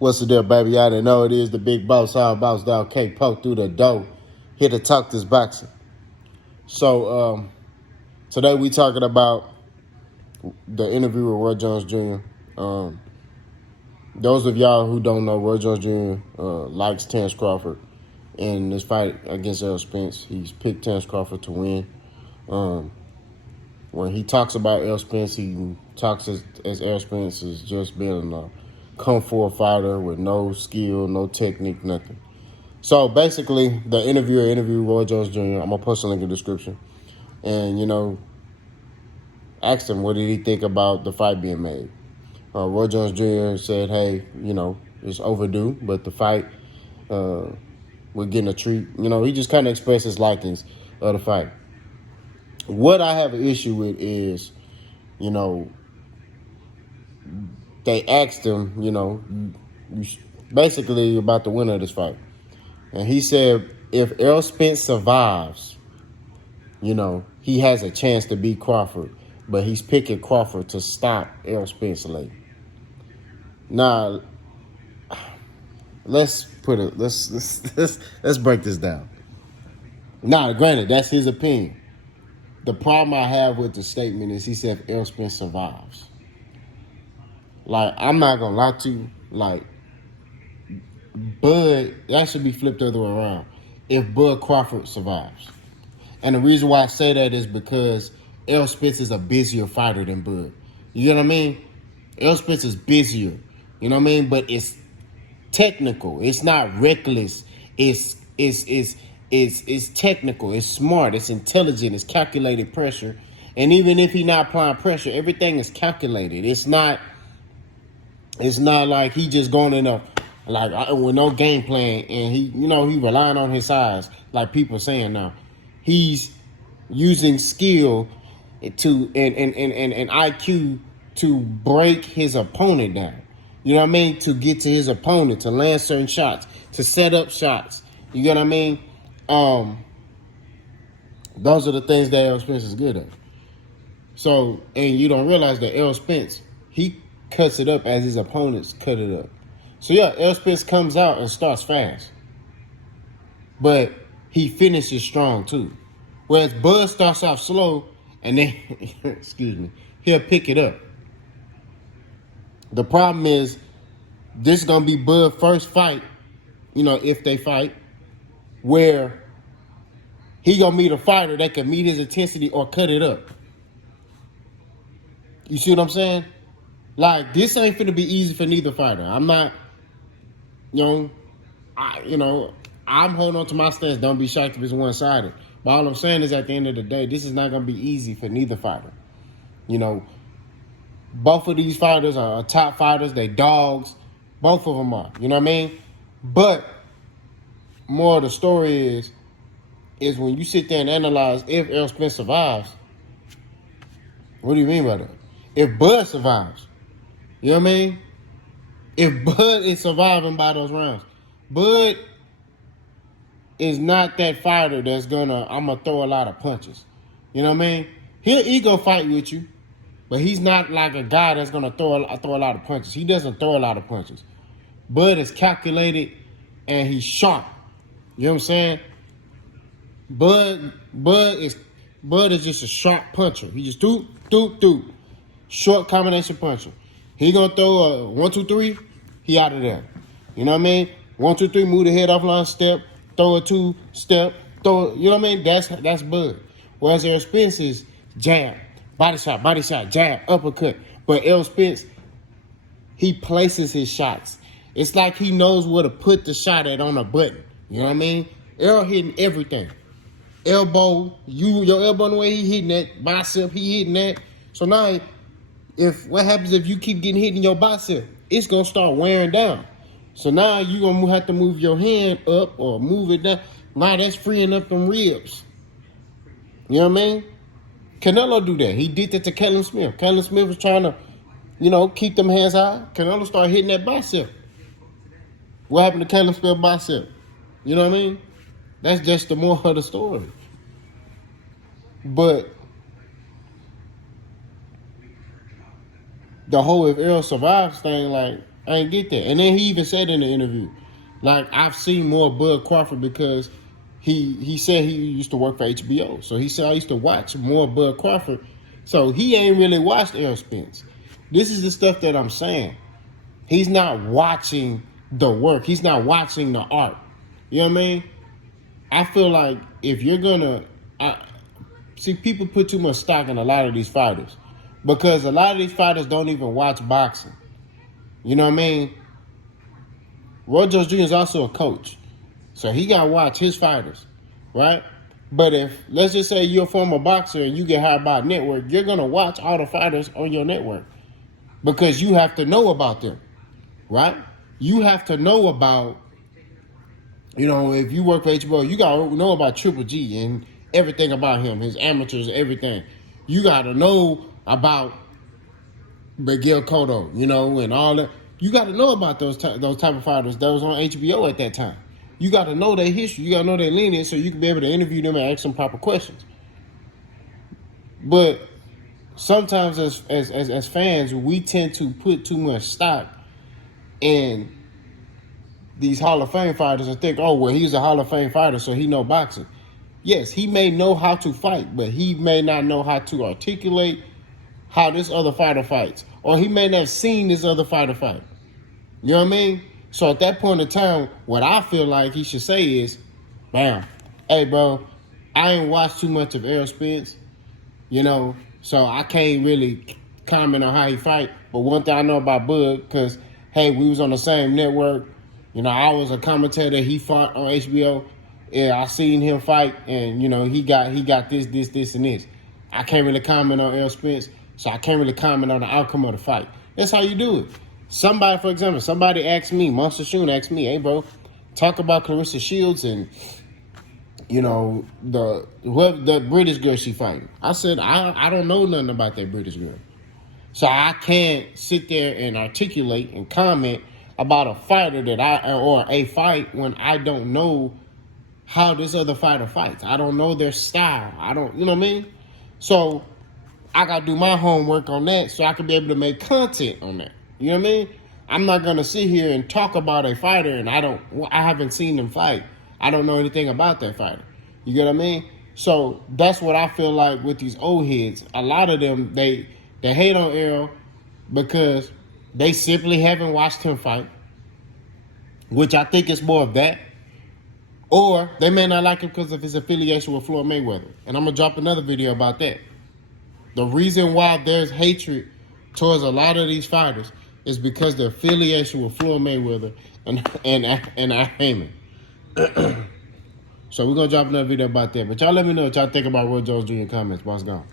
What's the deal, baby? Y'all didn't know it is the big boss, all boss dog, kpotie through the door. Here to talk this boxing. So today we talking about the interview with Roy Jones Jr. Those of y'all who don't know, Roy Jones Jr. Likes Terrence Crawford. In this fight against Errol Spence, he's picked Terrence Crawford to win. When he talks about Errol Spence, he talks as Errol Spence is just being a come forward fighter with no skill, no technique, nothing. So basically, the interviewer interviewed Roy Jones Jr. I'm going to post a link in the description. And, asked him what did he think about the fight being made. Roy Jones Jr. said, hey, it's overdue, but the fight, we're getting a treat. He just kind of expressed his likings of the fight. What I have an issue with is, they asked him, basically about the winner of this fight. And he said if Errol Spence survives, he has a chance to beat Crawford, but he's picking Crawford to stop Errol Spence late. Now, let's break this down. Now, granted, that's his opinion. The problem I have with the statement is he said if Errol Spence survives. Like, I'm not gonna lie to you, Bud, that should be flipped the other way around. If Bud Crawford survives. And the reason why I say that is because Errol Spence is a busier fighter than Bud. You know what I mean? Errol Spence is busier. You know what I mean? But it's technical. It's not reckless. It's technical. It's smart. It's intelligent. It's calculated pressure. And even if he's not applying pressure, everything is calculated. It's not like he just going in with no game plan and he relying on his size, like people saying now. He's using skill and IQ to break his opponent down. You know what I mean? To get to his opponent, to land certain shots, to set up shots. You get what I mean? Those are the things that Errol Spence is good at. So, and you don't realize that Errol Spence, he cuts it up as his opponents cut it up. So yeah, Errol Spence comes out and starts fast. But he finishes strong too. Whereas Bud starts off slow and then, he'll pick it up. The problem is, this is going to be Bud's first fight, if they fight, where he going to meet a fighter that can meet his intensity or cut it up. You see what I'm saying? Like, this ain't finna be easy for neither fighter. I'm not, I'm holding on to my stance. Don't be shocked if it's one-sided. But all I'm saying is at the end of the day, this is not going to be easy for neither fighter. Both of these fighters are top fighters. They dogs. Both of them are. You know what I mean? But more of the story is when you sit there and analyze if Errol Spence survives, what do you mean by that? If Bud survives, you know what I mean? If Bud is surviving by those rounds, Bud is not that fighter that's I'm gonna throw a lot of punches. You know what I mean? He'll ego fight with you, but he's not like a guy that's gonna throw a lot of punches. He doesn't throw a lot of punches. Bud is calculated and he's sharp. You know what I'm saying? Bud is just a sharp puncher. He just do. Short combination puncher. He gonna throw a 1, 2, 3, he out of there. You know what I mean? 1, 2, 3, move the head off line step, throw a 2 step, you know what I mean? That's Bud. Whereas Errol Spence is jab, body shot, jab, uppercut. But Errol Spence, he places his shots. It's like he knows where to put the shot at on a button. You know what I mean? Errol hitting everything. Elbow, your elbow in the way he hitting that, bicep, he hitting that. So now, what happens if you keep getting hit in your bicep? It's going to start wearing down. So now you're going to have to move your hand up or move it down. Now that's freeing up them ribs. You know what I mean? Canelo do that. He did that to Callum Smith. Callum Smith was trying to, keep them hands high. Canelo started hitting that bicep. What happened to Callum Smith's bicep? You know what I mean? That's just the moral of the story. But the whole if Errol survives thing, like, I ain't get that. And then he even said in the interview, like, I've seen more Bud Crawford because he said he used to work for HBO. So he said I used to watch more Bud Crawford. So he ain't really watched Errol Spence. This is the stuff that I'm saying. He's not watching the work. He's not watching the art. You know what I mean? I feel like if you're gonna see, people put too much stock in a lot of these fighters because a lot of these fighters don't even watch boxing. You know what I mean? Roy Jones Jr. is also a coach, so he got to watch his fighters, right? But if, let's just say you're a former boxer and you get hired by a network, you're going to watch all the fighters on your network because you have to know about them, right? You have to know about, you know, if you work for HBO, you got to know about Triple G and everything about him, his amateurs, everything. You got to know about Miguel Cotto, you know, and all that. You got to know about those type of fighters that was on HBO at that time. You got to know their history. You got to know their lineage so you can be able to interview them and ask them proper questions. But sometimes as fans, we tend to put too much stock in these Hall of Fame fighters and think, oh, well, he's a Hall of Fame fighter, so he know boxing. Yes, he may know how to fight, but he may not know how to articulate how this other fighter fights. Or he may not have seen this other fighter fight. You know what I mean? So at that point in time, what I feel like he should say is, bam, hey, bro, I ain't watched too much of Errol Spence, you know, so I can't really comment on how he fight. But one thing I know about Bud, because, hey, we was on the same network. You know, I was a commentator. He fought on HBO. Yeah, I seen him fight, and, you know, he got this, and this. I can't really comment on Errol Spence, so I can't really comment on the outcome of the fight. That's how you do it. Somebody, for example, somebody asked me, Monster Shoon asked me, hey, bro, talk about Clarissa Shields and, you know, the British girl she fighting. I said, I don't know nothing about that British girl. So I can't sit there and articulate and comment about a fighter or a fight when I don't know how this other fighter fights. I don't know their style. You know what I mean? So I got to do my homework on that so I can be able to make content on that. You know what I mean? I'm not going to sit here and talk about a fighter and I haven't seen them fight. I don't know anything about that fighter. You get what I mean? So that's what I feel like with these old heads. A lot of them, they hate on Errol because they simply haven't watched him fight, which I think is more of that. Or they may not like him because of his affiliation with Floyd Mayweather. And I'm going to drop another video about that. The reason why there's hatred towards a lot of these fighters is because the affiliation with Floyd Mayweather and Heyman. So we're going to drop another video about that. But y'all let me know what y'all think about Roy Jones Jr. comments. Boss gone.